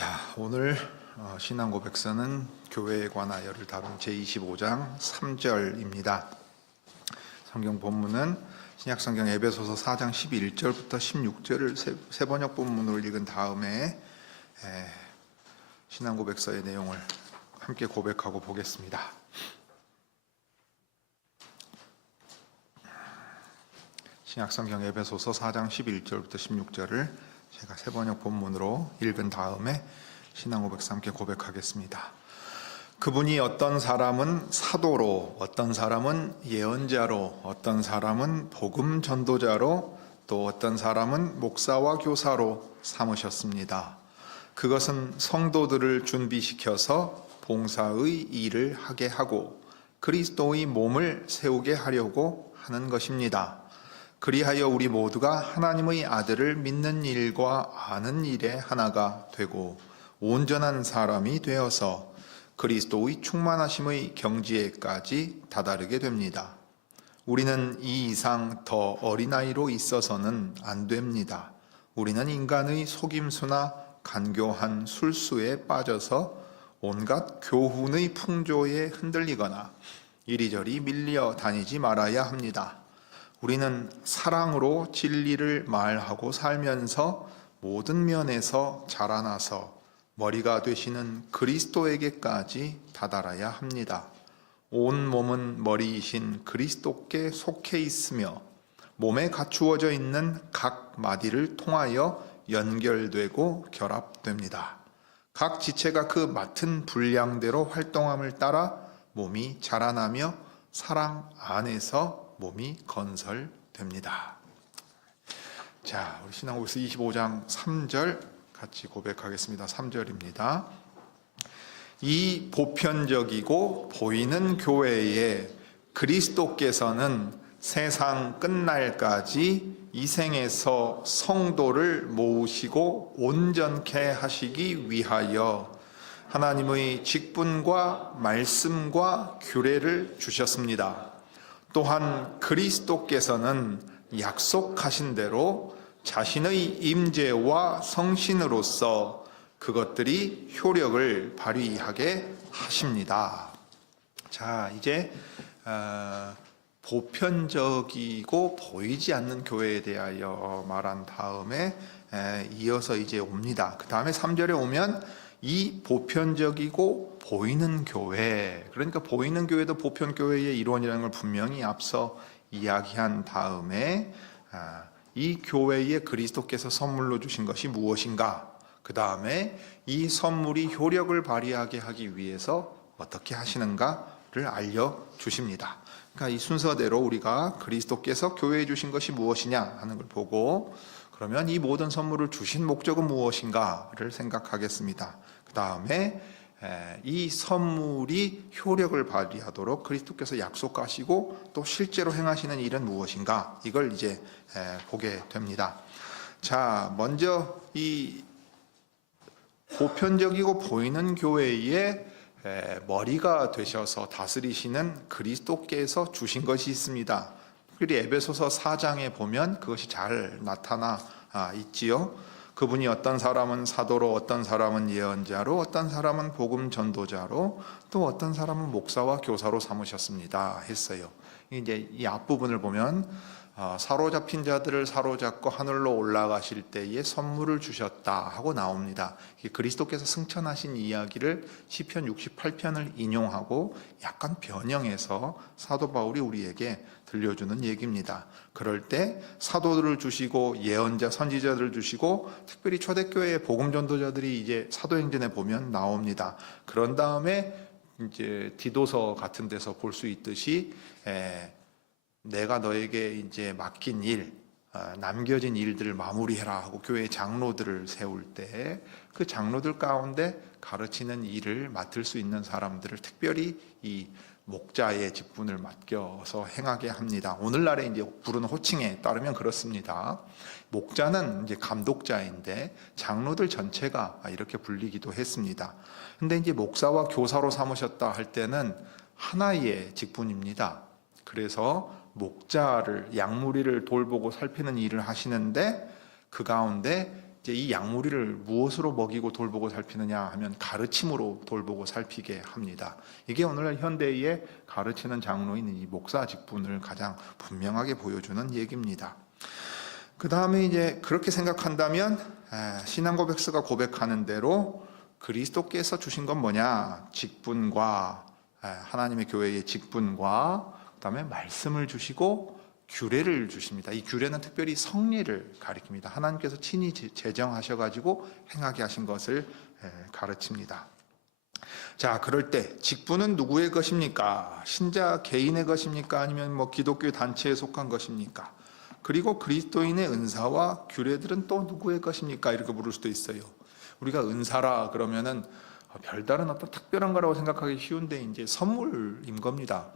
자, 오늘 신앙 고백서는 교회에 관하여를 다룬 제25장 3절입니다. 성경 본문은 신약성경 에베소서 4장 11절부터 16절을 세 번역 본문으로 읽은 다음에 신앙 고백서의 내용을 함께 고백하고 보겠습니다. 신약성경 에베소서 4장 11절부터 16절을 제가 세 번역 본문으로 읽은 다음에 신앙 고백서 함께 고백하겠습니다. 그분이 어떤 사람은 사도로, 어떤 사람은 예언자로, 어떤 사람은 복음 전도자로, 또 어떤 사람은 목사와 교사로 삼으셨습니다. 그것은 성도들을 준비시켜서 봉사의 일을 하게 하고 그리스도의 몸을 세우게 하려고 하는 것입니다. 그리하여 우리 모두가 하나님의 아들을 믿는 일과 아는 일에 하나가 되고 온전한 사람이 되어서 그리스도의 충만하심의 경지에까지 다다르게 됩니다. 우리는 이 이상 더 어린아이로 있어서는 안 됩니다. 우리는 인간의 속임수나 간교한 술수에 빠져서 온갖 교훈의 풍조에 흔들리거나 이리저리 밀려 다니지 말아야 합니다. 우리는 사랑으로 진리를 말하고 살면서 모든 면에서 자라나서 머리가 되시는 그리스도에게까지 다다라야 합니다. 온 몸은 머리이신 그리스도께 속해 있으며 몸에 갖추어져 있는 각 마디를 통하여 연결되고 결합됩니다. 각 지체가 그 맡은 분량대로 활동함을 따라 몸이 자라나며 사랑 안에서 몸이 건설됩니다. 자, 우리 신앙고백서 25장 3절 같이 고백하겠습니다. 3절입니다. 이 보편적이고 보이는 교회에 그리스도께서는 세상 끝날까지 이 생에서 성도를 모으시고 온전케 하시기 위하여 하나님의 직분과 말씀과 규례를 주셨습니다. 또한 그리스도께서는 약속하신 대로 자신의 임재와 성신으로서 그것들이 효력을 발휘하게 하십니다. 자, 이제 보편적이고 보이지 않는 교회에 대하여 말한 다음에 이어서 이제 옵니다. 그 다음에 3절에 오면 이 보편적이고 보이는 교회, 그러니까 보이는 교회도 보편교회의 일원이라는 걸 분명히 앞서 이야기한 다음에 이 교회에 그리스도께서 선물로 주신 것이 무엇인가, 그 다음에 이 선물이 효력을 발휘하게 하기 위해서 어떻게 하시는가를 알려주십니다. 그러니까 이 순서대로 우리가 그리스도께서 교회에 주신 것이 무엇이냐 하는 걸 보고, 그러면 이 모든 선물을 주신 목적은 무엇인가를 생각하겠습니다. 그 다음에 이 선물이 효력을 발휘하도록 그리스도께서 약속하시고 또 실제로 행하시는 일은 무엇인가, 이걸 이제 보게 됩니다. 자, 먼저 이 보편적이고 보이는 교회의 머리가 되셔서 다스리시는 그리스도께서 주신 것이 있습니다. 특별히 에베소서 4장에 보면 그것이 잘 나타나 있지요. 그분이 어떤 사람은 사도로, 어떤 사람은 예언자로, 어떤 사람은 복음 전도자로, 또 어떤 사람은 목사와 교사로 삼으셨습니다 했어요. 이제 이 앞부분을 보면 사로잡힌 자들을 사로잡고 하늘로 올라가실 때에 선물을 주셨다 하고 나옵니다. 그리스도께서 승천하신 이야기를 시편 68편을 인용하고 약간 변형해서 사도 바울이 우리에게 들려주는 얘기입니다. 그럴 때 사도들을 주시고 예언자, 선지자들을 주시고 특별히 초대교회의 복음 전도자들이 이제 사도행전에 보면 나옵니다. 그런 다음에 이제 디도서 같은 데서 볼 수 있듯이 내가 너에게 이제 맡긴 일, 남겨진 일들을 마무리해라 하고 교회 장로들을 세울 때 그 장로들 가운데 가르치는 일을 맡을 수 있는 사람들을 특별히 이 목자의 직분을 맡겨서 행하게 합니다. 오늘날에 이제 부르는 호칭에 따르면 그렇습니다. 목자는 이제 감독자인데 장로들 전체가 이렇게 불리기도 했습니다. 근데 이제 목사와 교사로 삼으셨다 할 때는 하나의 직분입니다. 그래서 목자를, 양무리를 돌보고 살피는 일을 하시는데 그 가운데 이제 이 양무리를 무엇으로 먹이고 돌보고 살피느냐 하면 가르침으로 돌보고 살피게 합니다. 이게 오늘날 현대의 가르치는 장로인 이 목사 직분을 가장 분명하게 보여주는 얘기입니다. 그 다음에 이제 그렇게 생각한다면 신앙 고백서가 고백하는 대로 그리스도께서 주신 건 뭐냐? 직분과 하나님의 교회의 직분과 그다음에 말씀을 주시고 규례를 주십니다. 이 규례는 특별히 성례를 가리킵니다. 하나님께서 친히 제정하셔가지고 행하게 하신 것을 가르칩니다. 자, 그럴 때 직분은 누구의 것입니까? 신자 개인의 것입니까? 아니면 뭐 기독교 단체에 속한 것입니까? 그리고 그리스도인의 은사와 규례들은 또 누구의 것입니까? 이렇게 물을 수도 있어요. 우리가 은사라 그러면은 별다른 어떤 특별한 거라고 생각하기 쉬운데 이제 선물인 겁니다.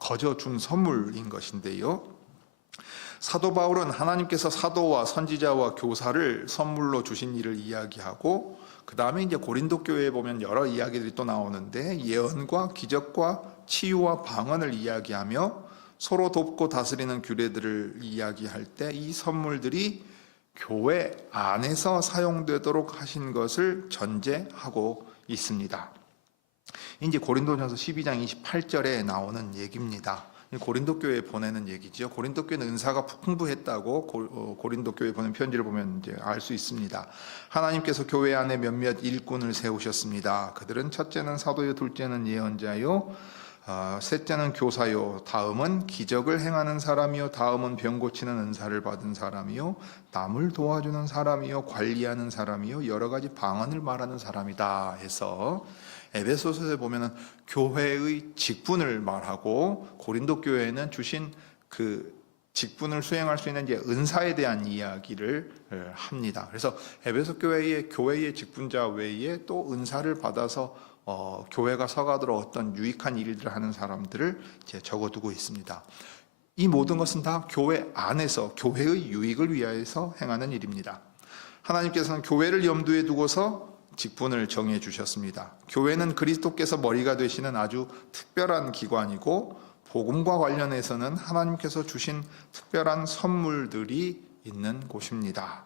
거저 준 선물인 것인데요. 사도 바울은 하나님께서 사도와 선지자와 교사를 선물로 주신 일을 이야기하고, 그 다음에 이제 고린도 교회에 보면 여러 이야기들이 또 나오는데 예언과 기적과 치유와 방언을 이야기하며 서로 돕고 다스리는 규례들을 이야기할 때 이 선물들이 교회 안에서 사용되도록 하신 것을 전제하고 있습니다. 이제 고린도전서 12장 28절에 나오는 얘기입니다. 고린도 교회에 보내는 얘기죠. 고린도 교회는 은사가 풍부했다고 고린도 교회에 보낸 편지를 보면 이제 알 수 있습니다. 하나님께서 교회 안에 몇몇 일꾼을 세우셨습니다. 그들은 첫째는 사도요, 둘째는 예언자요, 셋째는 교사요, 다음은 기적을 행하는 사람이요, 다음은 병 고치는 은사를 받은 사람이요, 남을 도와주는 사람이요, 관리하는 사람이요, 여러 가지 방언을 말하는 사람이다 해서 에베소서에 보면은 교회의 직분을 말하고 고린도 교회는 주신 그 직분을 수행할 수 있는 이제 은사에 대한 이야기를 합니다. 그래서 에베소 교회의 직분자 외에 또 은사를 받아서 교회가 서가도록 어떤 유익한 일들을 하는 사람들을 이제 적어두고 있습니다. 이 모든 것은 다 교회 안에서 교회의 유익을 위하여서 행하는 일입니다. 하나님께서는 교회를 염두에 두고서 직분을 정해 주셨습니다. 교회는 그리스도께서 머리가 되시는 아주 특별한 기관이고 복음과 관련해서는 하나님께서 주신 특별한 선물들이 있는 곳입니다.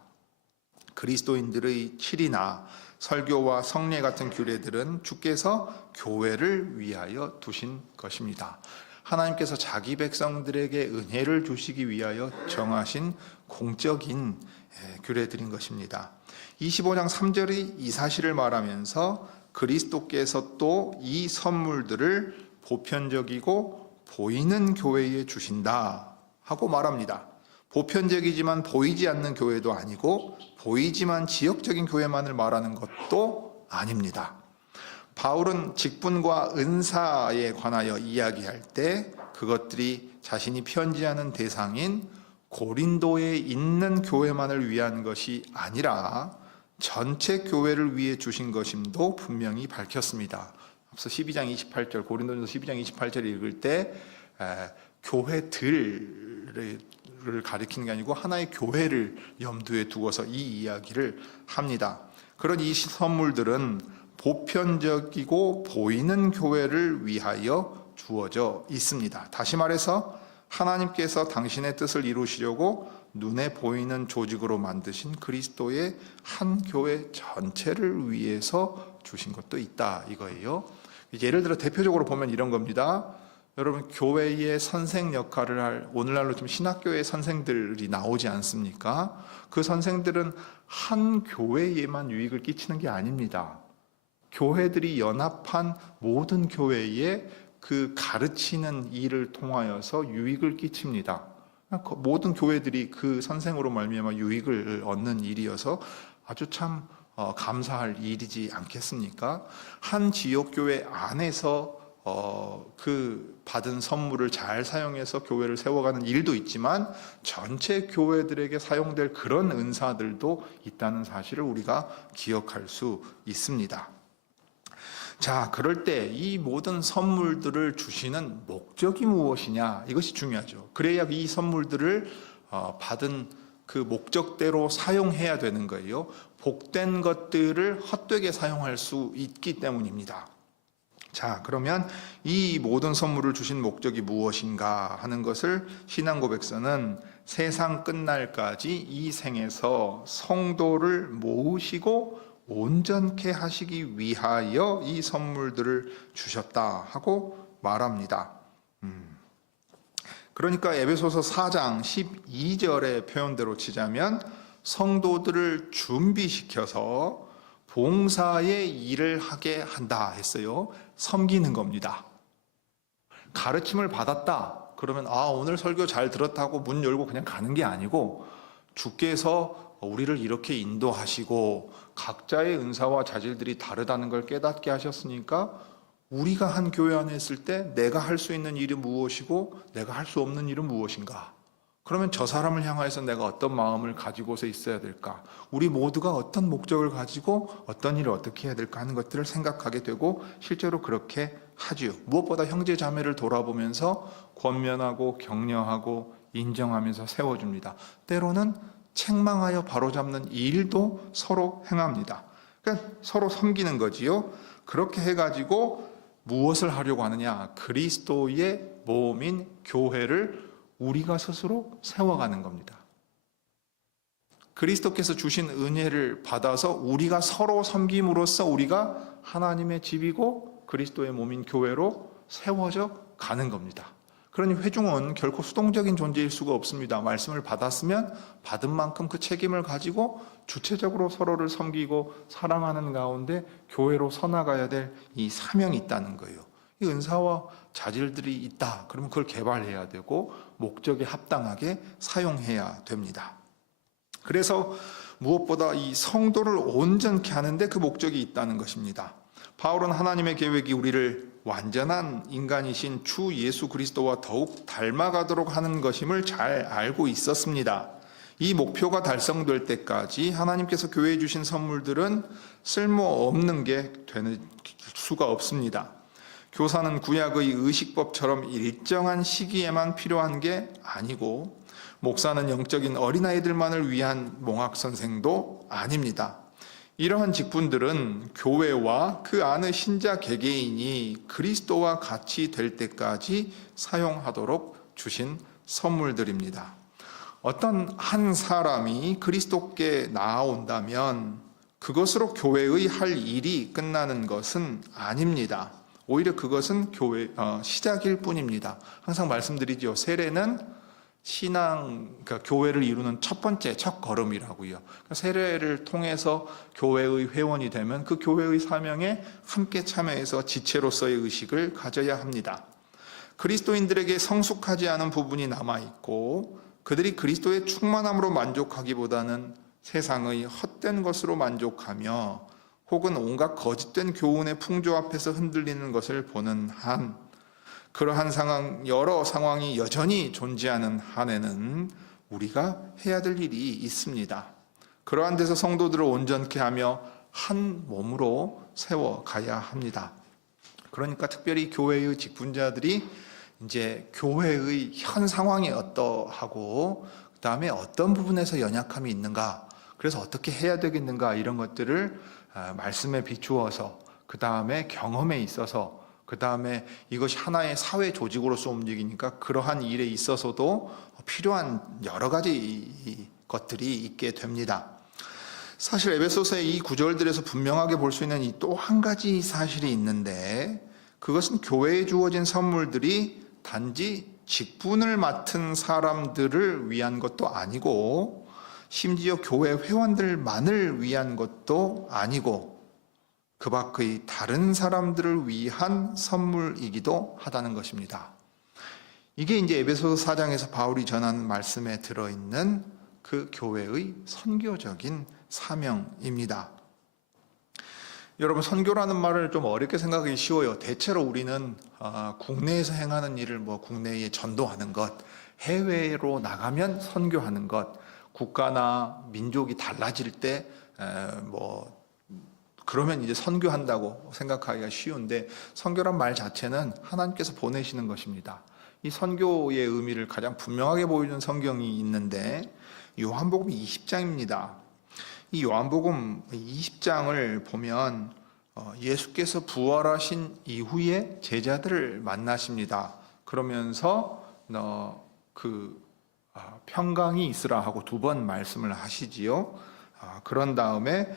그리스도인들의 칠이나 설교와 성례 같은 규례들은 주께서 교회를 위하여 두신 것입니다. 하나님께서 자기 백성들에게 은혜를 주시기 위하여 정하신 공적인 규례들인 것입니다. 25장 3절이 이 사실을 말하면서 그리스도께서 또 이 선물들을 보편적이고 보이는 교회에 주신다 하고 말합니다. 보편적이지만 보이지 않는 교회도 아니고 보이지만 지역적인 교회만을 말하는 것도 아닙니다. 바울은 직분과 은사에 관하여 이야기할 때 그것들이 자신이 편지하는 대상인 고린도에 있는 교회만을 위한 것이 아니라 전체 교회를 위해 주신 것임도 분명히 밝혔습니다. 앞서 12장 28절, 고린도전서 12장 28절 읽을 때 교회들을 가리키는 게 아니고 하나의 교회를 염두에 두고서 이 이야기를 합니다. 그런 이 선물들은 보편적이고 보이는 교회를 위하여 주어져 있습니다. 다시 말해서 하나님께서 당신의 뜻을 이루시려고 눈에 보이는 조직으로 만드신 그리스도의 한 교회 전체를 위해서 주신 것도 있다 이거예요. 예를 들어 대표적으로 보면 이런 겁니다. 여러분 교회의 선생 역할을 할 오늘날로 좀 신학교의 선생들이 나오지 않습니까? 그 선생들은 한 교회에만 유익을 끼치는 게 아닙니다. 교회들이 연합한 모든 교회에 그 가르치는 일을 통하여서 유익을 끼칩니다. 모든 교회들이 그 선생으로 말미암아 유익을 얻는 일이어서 아주 참 감사할 일이지 않겠습니까? 한 지역교회 안에서 그 받은 선물을 잘 사용해서 교회를 세워가는 일도 있지만 전체 교회들에게 사용될 그런 은사들도 있다는 사실을 우리가 기억할 수 있습니다. 자, 그럴 때 이 모든 선물들을 주시는 목적이 무엇이냐? 이것이 중요하죠. 그래야 이 선물들을 받은 그 목적대로 사용해야 되는 거예요. 복된 것들을 헛되게 사용할 수 있기 때문입니다. 자, 그러면 이 모든 선물을 주신 목적이 무엇인가 하는 것을 신앙고백서는 세상 끝날까지 이 생에서 성도를 모으시고 온전케 하시기 위하여 이 선물들을 주셨다 하고 말합니다. 그러니까 에베소서 4장 12절의 표현대로 치자면 성도들을 준비시켜서 봉사의 일을 하게 한다 했어요. 섬기는 겁니다. 가르침을 받았다 그러면 오늘 설교 잘 들었다고 문 열고 그냥 가는 게 아니고 주께서 우리를 이렇게 인도하시고 각자의 은사와 자질들이 다르다는 걸 깨닫게 하셨으니까 우리가 한 교회 안에 있을 때 내가 할 수 있는 일이 무엇이고 내가 할 수 없는 일은 무엇인가? 그러면 저 사람을 향해서 내가 어떤 마음을 가지고서 있어야 될까? 우리 모두가 어떤 목적을 가지고 어떤 일을 어떻게 해야 될까 하는 것들을 생각하게 되고 실제로 그렇게 하지요. 무엇보다 형제 자매를 돌아보면서 권면하고 격려하고 인정하면서 세워줍니다. 때로는 책망하여 바로잡는 일도 서로 행합니다. 그러니까 서로 섬기는 거지요. 그렇게 해가지고 무엇을 하려고 하느냐? 그리스도의 몸인 교회를 우리가 스스로 세워가는 겁니다. 그리스도께서 주신 은혜를 받아서 우리가 서로 섬김으로써 우리가 하나님의 집이고 그리스도의 몸인 교회로 세워져 가는 겁니다. 그러니 회중은 결코 수동적인 존재일 수가 없습니다. 말씀을 받았으면 받은 만큼 그 책임을 가지고 주체적으로 서로를 섬기고 사랑하는 가운데 교회로 서나가야 될 이 사명이 있다는 거예요. 이 은사와 자질들이 있다. 그러면 그걸 개발해야 되고 목적에 합당하게 사용해야 됩니다. 그래서 무엇보다 이 성도를 온전케 하는데 그 목적이 있다는 것입니다. 바울은 하나님의 계획이 우리를 완전한 인간이신 주 예수 그리스도와 더욱 닮아가도록 하는 것임을 잘 알고 있었습니다. 이 목표가 달성될 때까지 하나님께서 교회에 주신 선물들은 쓸모없는 게 되는 수가 없습니다. 교사는 구약의 의식법처럼 일정한 시기에만 필요한 게 아니고 목사는 영적인 어린아이들만을 위한 몽학선생도 아닙니다. 이러한 직분들은 교회와 그 안의 신자 개개인이 그리스도와 같이 될 때까지 사용하도록 주신 선물들입니다. 어떤 한 사람이 그리스도께 나아온다면 그것으로 교회의 할 일이 끝나는 것은 아닙니다. 오히려 그것은 시작일 뿐입니다. 항상 말씀드리죠. 세례는 신앙, 그러니까 교회를 이루는 첫 번째 첫 걸음이라고요. 그러니까 세례를 통해서 교회의 회원이 되면 그 교회의 사명에 함께 참여해서 지체로서의 의식을 가져야 합니다. 그리스도인들에게 성숙하지 않은 부분이 남아있고 그들이 그리스도의 충만함으로 만족하기보다는 세상의 헛된 것으로 만족하며 혹은 온갖 거짓된 교훈의 풍조 앞에서 흔들리는 것을 보는 한 그러한 여러 상황이 여전히 존재하는 한에는 우리가 해야 될 일이 있습니다. 그러한 데서 성도들을 온전케 하며 한 몸으로 세워가야 합니다. 그러니까 특별히 교회의 직분자들이 이제 교회의 현 상황이 어떠하고 그 다음에 어떤 부분에서 연약함이 있는가, 그래서 어떻게 해야 되겠는가 이런 것들을 말씀에 비추어서 그 다음에 경험에 있어서 그 다음에 이것이 하나의 사회 조직으로서 움직이니까 그러한 일에 있어서도 필요한 여러 가지 것들이 있게 됩니다. 사실 에베소서의 이 구절들에서 분명하게 볼 수 있는 이 또 한 가지 사실이 있는데 그것은 교회에 주어진 선물들이 단지 직분을 맡은 사람들을 위한 것도 아니고 심지어 교회 회원들만을 위한 것도 아니고 그 밖의 다른 사람들을 위한 선물이기도 하다는 것입니다. 이게 이제 에베소서 4장에서 바울이 전한 말씀에 들어있는 그 교회의 선교적인 사명입니다. 여러분, 선교라는 말을 좀 어렵게 생각하기 쉬워요. 대체로 우리는 국내에서 행하는 일을 국내에 전도하는 것, 해외로 나가면 선교하는 것, 국가나 민족이 달라질 때 그러면 이제 선교한다고 생각하기가 쉬운데 선교란 말 자체는 하나님께서 보내시는 것입니다. 이 선교의 의미를 가장 분명하게 보여주는 성경이 있는데 요한복음 20장입니다. 이 요한복음 20장을 보면 예수께서 부활하신 이후에 제자들을 만나십니다. 그러면서 그 평강이 있으라 하고 2번 말씀을 하시지요. 그런 다음에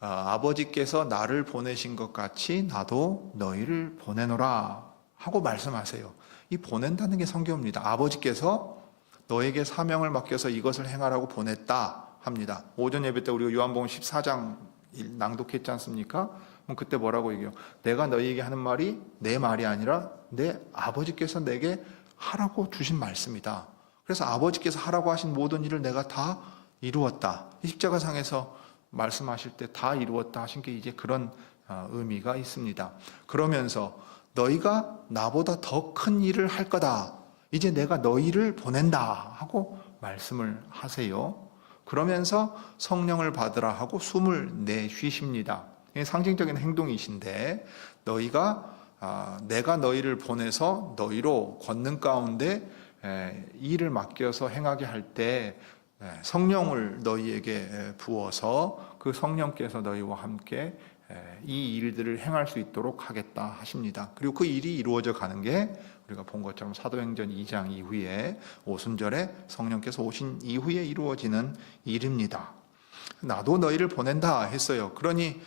아버지께서 나를 보내신 것 같이 나도 너희를 보내노라 하고 말씀하세요. 이 보낸다는 게 성경입니다. 아버지께서 너에게 사명을 맡겨서 이것을 행하라고 보냈다 합니다. 오전 예배 때 우리가 요한복음 14장 낭독했지 않습니까? 그때 뭐라고 얘기해요? 내가 너희에게 하는 말이 내 말이 아니라 내 아버지께서 내게 하라고 주신 말씀이다. 그래서 아버지께서 하라고 하신 모든 일을 내가 다 이루었다. 십자가상에서 말씀하실 때 다 이루었다 하신 게 이제 그런 의미가 있습니다. 그러면서 너희가 나보다 더 큰 일을 할 거다. 이제 내가 너희를 보낸다 하고 말씀을 하세요. 그러면서 성령을 받으라 하고 숨을 내쉬십니다. 상징적인 행동이신데 내가 너희를 보내서 너희로 권능 가운데 일을 맡겨서 행하게 할 때 성령을 너희에게 부어서 그 성령께서 너희와 함께 이 일들을 행할 수 있도록 하겠다 하십니다. 그리고 그 일이 이루어져 가는 게 우리가 본 것처럼 사도행전 2장 이후에 오순절에 성령께서 오신 이후에 이루어지는 일입니다. 나도 너희를 보낸다 했어요. 그러니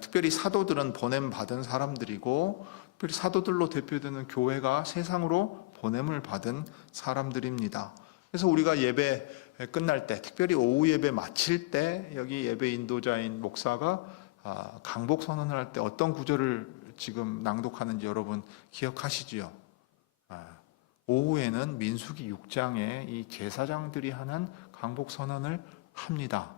특별히 사도들은 보냄 받은 사람들이고 특별히 사도들로 대표되는 교회가 세상으로 보냄을 받은 사람들입니다. 그래서 우리가 예배 끝날 때, 특별히 오후 예배 마칠 때 여기 예배 인도자인 목사가 강복 선언을 할 때 어떤 구절을 지금 낭독하는지 여러분 기억하시지요? 오후에는 민수기 6장에 이 제사장들이 하는 강복 선언을 합니다.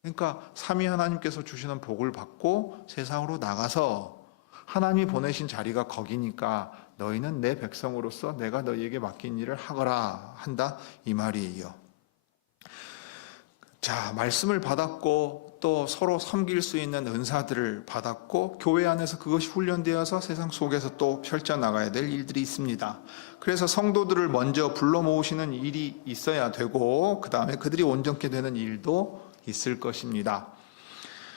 그러니까 삼위 하나님께서 주시는 복을 받고 세상으로 나가서 하나님이 보내신 자리가 거기니까 너희는 내 백성으로서 내가 너희에게 맡긴 일을 하거라 한다 이 말이에요. 자, 말씀을 받았고 또 서로 섬길 수 있는 은사들을 받았고 교회 안에서 그것이 훈련되어서 세상 속에서 또 펼쳐나가야 될 일들이 있습니다. 그래서 성도들을 먼저 불러 모으시는 일이 있어야 되고 그 다음에 그들이 온전케 되는 일도 있을 것입니다.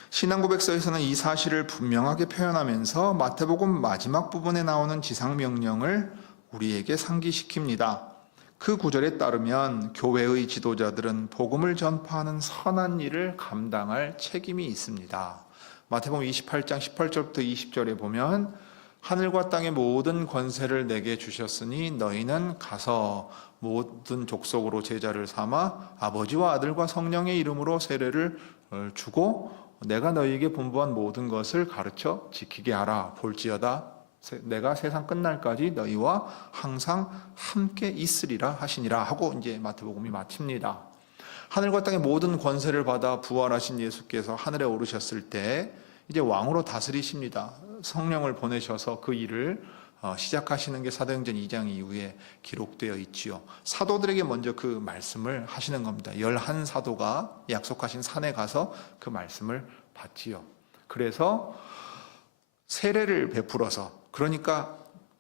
신앙고백서에서는 이 사실을 분명하게 표현하면서 마태복음 마지막 부분에 나오는 지상명령을 우리에게 상기시킵니다. 그 구절에 따르면 교회의 지도자들은 복음을 전파하는 선한 일을 감당할 책임이 있습니다. 마태복음 28장 18절부터 20절에 보면 하늘과 땅의 모든 권세를 내게 주셨으니 너희는 가서 모든 족속으로 제자를 삼아 아버지와 아들과 성령의 이름으로 세례를 주고 내가 너희에게 분부한 모든 것을 가르쳐 지키게 하라. 볼지어다 내가 세상 끝날까지 너희와 항상 함께 있으리라 하시니라 하고 이제 마태복음이 마칩니다. 하늘과 땅의 모든 권세를 받아 부활하신 예수께서 하늘에 오르셨을 때 이제 왕으로 다스리십니다. 성령을 보내셔서 그 일을 시작하시는 게 사도행전 2장 이후에 기록되어 있지요. 사도들에게 먼저 그 말씀을 하시는 겁니다. 11사도가 약속하신 산에 가서 그 말씀을 받지요. 그래서 세례를 베풀어서 그러니까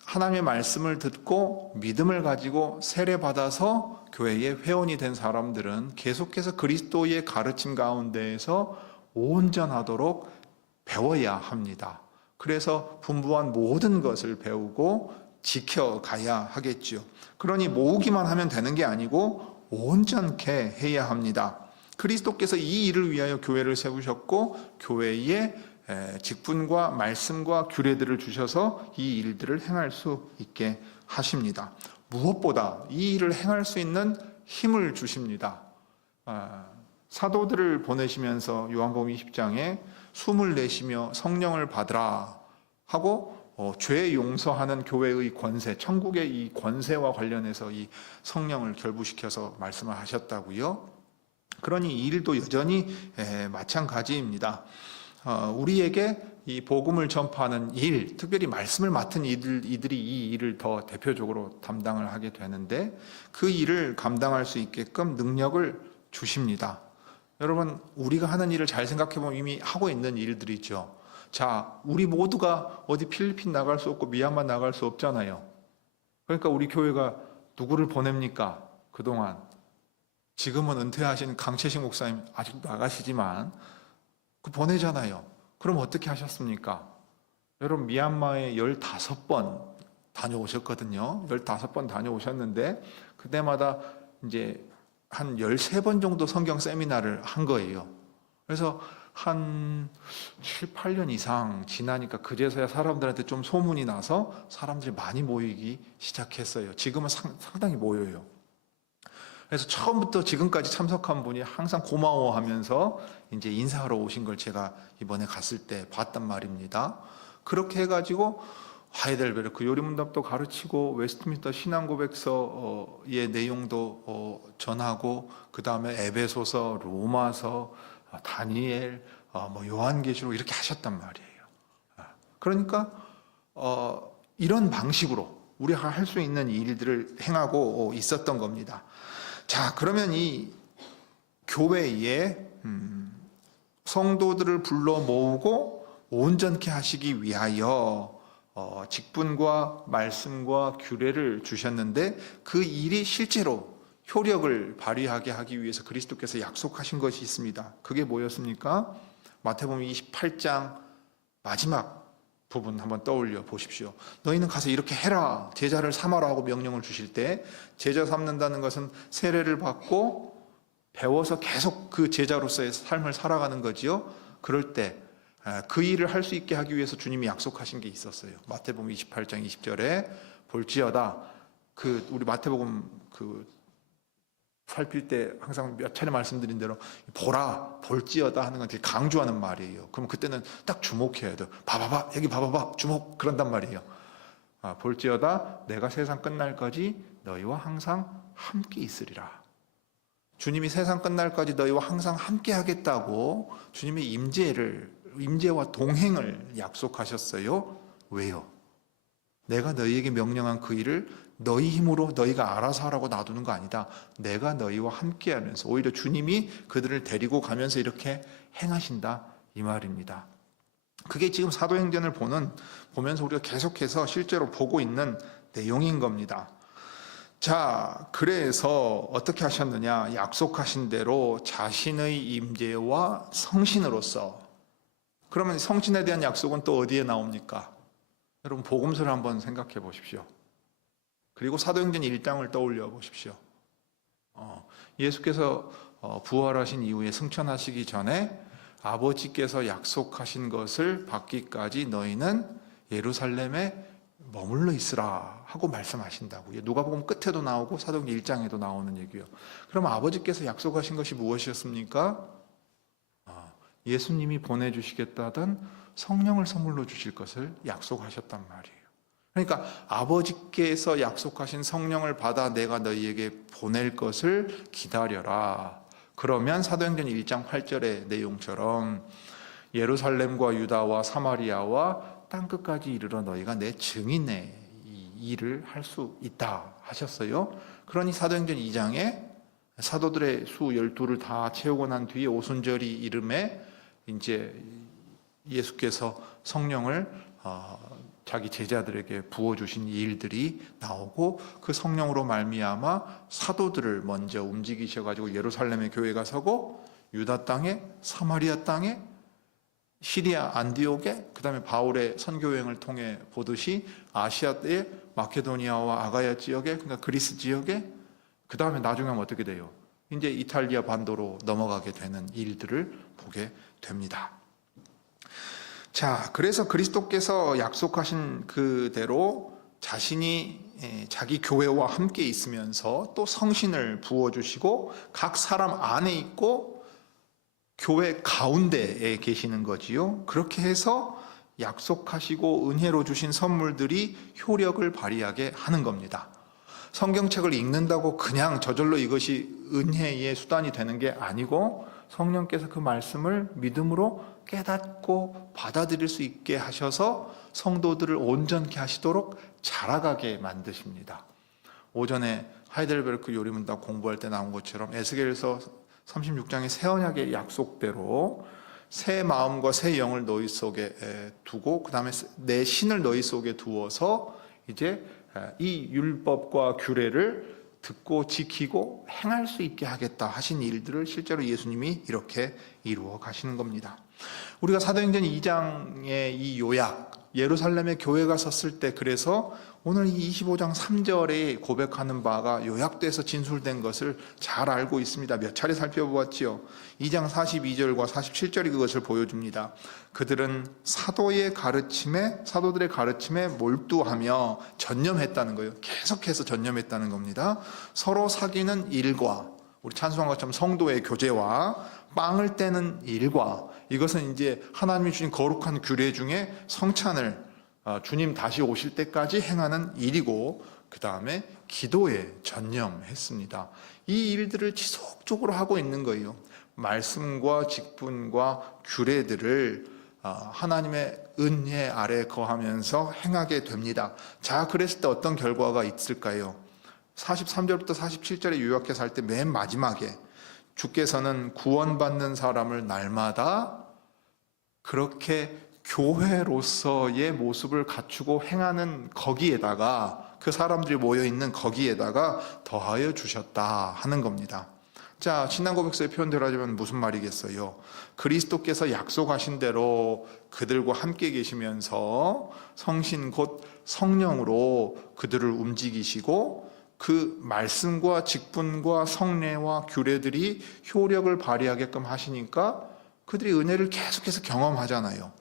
하나님의 말씀을 듣고 믿음을 가지고 세례 받아서 교회의 회원이 된 사람들은 계속해서 그리스도의 가르침 가운데에서 온전하도록 배워야 합니다. 그래서 분부한 모든 것을 배우고 지켜가야 하겠죠. 그러니 모으기만 하면 되는 게 아니고 온전케 해야 합니다. 그리스도께서 이 일을 위하여 교회를 세우셨고 교회에 직분과 말씀과 규례들을 주셔서 이 일들을 행할 수 있게 하십니다. 무엇보다 이 일을 행할 수 있는 힘을 주십니다. 사도들을 보내시면서 요한복음 20장에 숨을 내쉬며 성령을 받으라 하고 죄 용서하는 교회의 권세, 천국의 이 권세와 관련해서 이 성령을 결부시켜서 말씀을 하셨다고요. 그러니 이 일도 여전히 마찬가지입니다. 우리에게 이 복음을 전파하는 일, 특별히 말씀을 맡은 이들이 이 일을 더 대표적으로 담당을 하게 되는데 그 일을 감당할 수 있게끔 능력을 주십니다. 여러분, 우리가 하는 일을 잘 생각해보면 이미 하고 있는 일들이죠. 자, 우리 모두가 어디 필리핀 나갈 수 없고 미얀마 나갈 수 없잖아요. 그러니까 우리 교회가 누구를 보냅니까? 그동안 지금은 은퇴하신 강채식 목사님 아직도 나가시지만 그 보내잖아요. 그럼 어떻게 하셨습니까? 여러분, 미얀마에 15번 다녀오셨거든요. 15번 다녀오셨는데 그때마다 이제 한 13번 정도 성경 세미나를 한 거예요. 그래서 한 7, 8년 이상 지나니까 그제서야 사람들한테 좀 소문이 나서 사람들이 많이 모이기 시작했어요. 지금은 상당히 모여요. 그래서 처음부터 지금까지 참석한 분이 항상 고마워하면서 이제 인사하러 오신 걸 제가 이번에 갔을 때 봤단 말입니다. 그렇게 해가지고 하이델베르크 요리문답도 가르치고 웨스트민스터 신앙고백서의 내용도 전하고 그 다음에 에베소서, 로마서, 다니엘, 요한계시록 이렇게 하셨단 말이에요. 그러니까 이런 방식으로 우리가 할 수 있는 일들을 행하고 있었던 겁니다. 자, 그러면 이 교회에 성도들을 불러 모으고 온전케 하시기 위하여 직분과 말씀과 규례를 주셨는데 그 일이 실제로 효력을 발휘하게 하기 위해서 그리스도께서 약속하신 것이 있습니다. 그게 뭐였습니까? 마태복음 28장 마지막 부분 한번 떠올려 보십시오. 너희는 가서 이렇게 해라, 제자를 삼아라 하고 명령을 주실 때, 제자 삼는다는 것은 세례를 받고 배워서 계속 그 제자로서의 삶을 살아가는 거지요. 그럴 때 그 일을 할 수 있게 하기 위해서 주님이 약속하신 게 있었어요. 마태복음 28장 20절에 볼지어다, 우리 마태복음 살필 때 항상 몇 차례 말씀드린 대로 보라, 볼지어다 하는 건 되게 강조하는 말이에요. 그럼 그때는 딱 주목해야 돼요. 봐봐봐, 여기 봐봐봐, 주목, 그런단 말이에요. 볼지어다 내가 세상 끝날까지 너희와 항상 함께 있으리라. 주님이 세상 끝날까지 너희와 항상 함께 하겠다고 주님의 임재와 동행을 약속하셨어요. 왜요? 내가 너희에게 명령한 그 일을 너희 힘으로 너희가 알아서 하라고 놔두는 거 아니다. 내가 너희와 함께 하면서 오히려 주님이 그들을 데리고 가면서 이렇게 행하신다, 이 말입니다. 그게 지금 사도행전을 보면서 우리가 계속해서 실제로 보고 있는 내용인 겁니다. 자, 그래서 어떻게 하셨느냐? 약속하신 대로 자신의 임재와 성신으로서. 그러면 성신에 대한 약속은 또 어디에 나옵니까? 여러분 복음서를 한번 생각해 보십시오. 그리고 사도행전 1장을 떠올려 보십시오. 예수께서 부활하신 이후에 승천하시기 전에 아버지께서 약속하신 것을 받기까지 너희는 예루살렘에 머물러 있으라 하고 말씀하신다고요. 누가복음 끝에도 나오고 사도행전 1장에도 나오는 얘기예요. 그럼 아버지께서 약속하신 것이 무엇이었습니까? 예수님이 보내주시겠다던 성령을 선물로 주실 것을 약속하셨단 말이에요. 그러니까 아버지께서 약속하신 성령을 받아 내가 너희에게 보낼 것을 기다려라. 그러면 사도행전 1장 8절의 내용처럼 예루살렘과 유다와 사마리아와 땅끝까지 이르러 너희가 내 증인의 이 일을 할 수 있다 하셨어요. 그러니 사도행전 2장에 사도들의 수 12를 다 채우고 난 뒤에 오순절이 이름에 이제 예수께서 성령을 자기 제자들에게 부어주신 일들이 나오고 그 성령으로 말미암아 사도들을 먼저 움직이셔가지고 예루살렘의 교회가 서고 유다 땅에, 사마리아 땅에, 시리아 안디옥에, 그 다음에 바울의 선교여행을 통해 보듯이 아시아의 마케도니아와 아가야 지역에, 그러니까 그리스 지역에, 그 다음에 나중에 하면 어떻게 돼요? 이제 이탈리아 반도로 넘어가게 되는 일들을 보게 됩니다. 자, 그래서 그리스도께서 약속하신 그대로 자신이 자기 교회와 함께 있으면서 또 성신을 부어주시고 각 사람 안에 있고 교회 가운데에 계시는 거지요. 그렇게 해서 약속하시고 은혜로 주신 선물들이 효력을 발휘하게 하는 겁니다. 성경책을 읽는다고 그냥 저절로 이것이 은혜의 수단이 되는 게 아니고 성령께서 그 말씀을 믿음으로 깨닫고 받아들일 수 있게 하셔서 성도들을 온전케 하시도록 자라가게 만드십니다. 오전에 하이델베르크 요리문답 공부할 때 나온 것처럼 에스겔서 36장의 새 언약의 약속대로 새 마음과 새 영을 너희 속에 두고 그 다음에 내 신을 너희 속에 두어서 이제 이 율법과 규례를 듣고 지키고 행할 수 있게 하겠다 하신 일들을 실제로 예수님이 이렇게 이루어 가시는 겁니다. 우리가 사도행전 2장의 이 요약, 예루살렘에 교회가 섰을 때, 그래서 오늘 이 25장 3절에 고백하는 바가 요약돼서 진술된 것을 잘 알고 있습니다. 몇 차례 살펴보았지요. 2장 42절과 47절이 그것을 보여줍니다. 그들은 사도들의 가르침에 몰두하며 전념했다는 거예요. 계속해서 전념했다는 겁니다. 서로 사귀는 일과, 우리 찬송한 것처럼 성도의 교제와 빵을 떼는 일과, 이것은 이제 하나님이 주신 거룩한 규례 중에 성찬을 주님 다시 오실 때까지 행하는 일이고, 그 다음에 기도에 전념했습니다. 이 일들을 지속적으로 하고 있는 거예요. 말씀과 직분과 규례들을 하나님의 은혜 아래 거하면서 행하게 됩니다. 자, 그랬을 때 어떤 결과가 있을까요? 43절부터 47절에 요약해서 할 때 맨 마지막에 주께서는 구원받는 사람을 날마다 그렇게 교회로서의 모습을 갖추고 행하는 거기에다가, 그 사람들이 모여있는 거기에다가 더하여 주셨다 하는 겁니다. 자, 신앙고백서의 표현대로 하자면 무슨 말이겠어요? 그리스도께서 약속하신 대로 그들과 함께 계시면서 성신 곧 성령으로 그들을 움직이시고, 그 말씀과 직분과 성례와 규례들이 효력을 발휘하게끔 하시니까 그들이 은혜를 계속해서 경험하잖아요.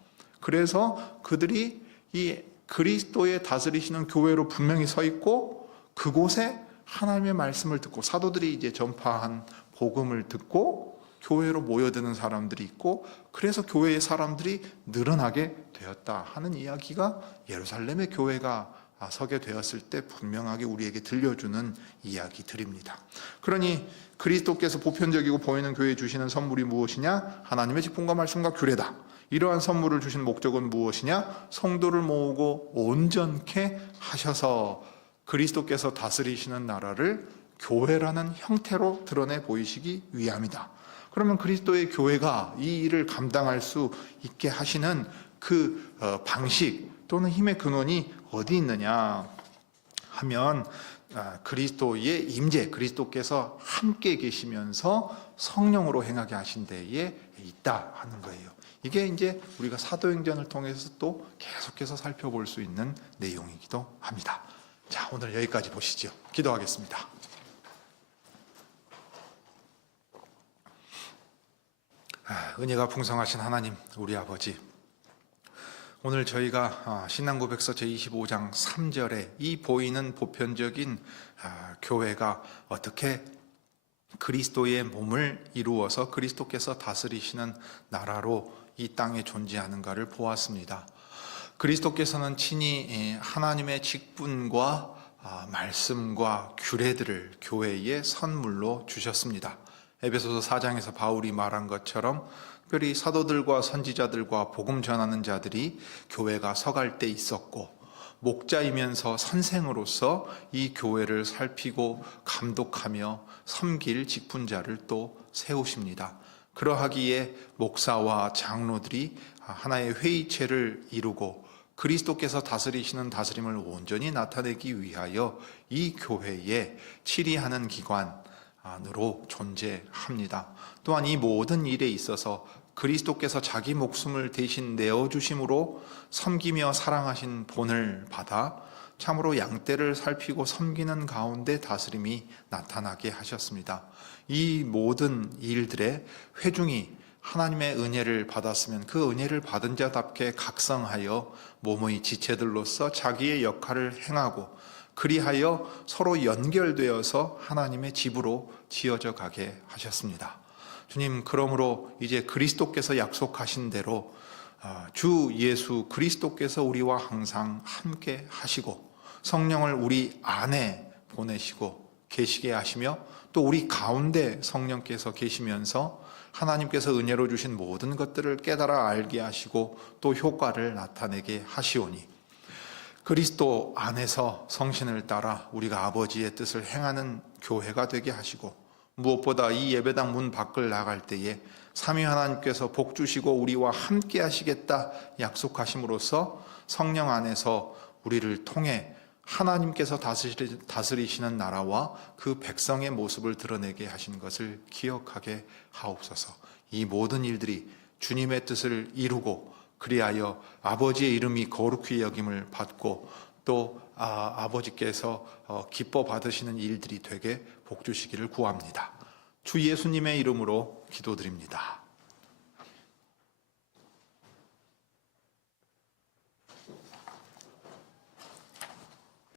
그래서 그들이 이 그리스도의 다스리시는 교회로 분명히 서 있고, 그곳에 하나님의 말씀을 듣고, 사도들이 이제 전파한 복음을 듣고 교회로 모여드는 사람들이 있고, 그래서 교회의 사람들이 늘어나게 되었다 하는 이야기가 예루살렘의 교회가 서게 되었을 때 분명하게 우리에게 들려주는 이야기들입니다. 그러니 그리스도께서 보편적이고 보이는 교회에 주시는 선물이 무엇이냐? 하나님의 직분과 말씀과 규례다. 이러한 선물을 주신 목적은 무엇이냐? 성도를 모으고 온전케 하셔서 그리스도께서 다스리시는 나라를 교회라는 형태로 드러내 보이시기 위함이다. 그러면 그리스도의 교회가 이 일을 감당할 수 있게 하시는 그 방식 또는 힘의 근원이 어디 있느냐 하면, 그리스도의 임재, 그리스도께서 함께 계시면서 성령으로 행하게 하신 데에 있다 하는 거예요. 이게 이제 우리가 사도행전을 통해서 또 계속해서 살펴볼 수 있는 내용이기도 합니다. 자, 오늘 여기까지 보시죠. 기도하겠습니다. 은혜가 풍성하신 하나님, 우리 아버지, 오늘 저희가 신앙고백서 제25장 3절에 이 보이는 보편적인 교회가 어떻게 그리스도의 몸을 이루어서 그리스도께서 다스리시는 나라로 이 땅에 존재하는가를 보았습니다. 그리스도께서는 친히 하나님의 직분과 말씀과 규례들을 교회에 선물로 주셨습니다. 에베소서 4장에서 바울이 말한 것처럼 특별히 사도들과 선지자들과 복음 전하는 자들이 교회가 서갈 때 있었고, 목자이면서 선생으로서 이 교회를 살피고 감독하며 섬길 직분자를 또 세우십니다. 그러하기에 목사와 장로들이 하나의 회의체를 이루고 그리스도께서 다스리시는 다스림을 온전히 나타내기 위하여 이 교회에 치리하는 기관으로 존재합니다. 또한 이 모든 일에 있어서 그리스도께서 자기 목숨을 대신 내어주심으로 섬기며 사랑하신 본을 받아 참으로 양떼를 살피고 섬기는 가운데 다스림이 나타나게 하셨습니다. 이 모든 일들의 회중이 하나님의 은혜를 받았으면 그 은혜를 받은 자답게 각성하여 몸의 지체들로서 자기의 역할을 행하고, 그리하여 서로 연결되어서 하나님의 집으로 지어져 가게 하셨습니다. 주님, 그러므로 이제 그리스도께서 약속하신 대로 주 예수 그리스도께서 우리와 항상 함께 하시고 성령을 우리 안에 보내시고 계시게 하시며, 또 우리 가운데 성령께서 계시면서 하나님께서 은혜로 주신 모든 것들을 깨달아 알게 하시고 또 효과를 나타내게 하시오니, 그리스도 안에서 성신을 따라 우리가 아버지의 뜻을 행하는 교회가 되게 하시고, 무엇보다 이 예배당 문 밖을 나갈 때에 삼위 하나님께서 복 주시고 우리와 함께 하시겠다 약속하심으로써 성령 안에서 우리를 통해 하나님께서 다스리시는 나라와 그 백성의 모습을 드러내게 하신 것을 기억하게 하옵소서. 이 모든 일들이 주님의 뜻을 이루고 그리하여 아버지의 이름이 거룩히 여김을 받고 또 아버지께서 기뻐 받으시는 일들이 되게 복 주시기를 구합니다. 주 예수님의 이름으로 기도드립니다.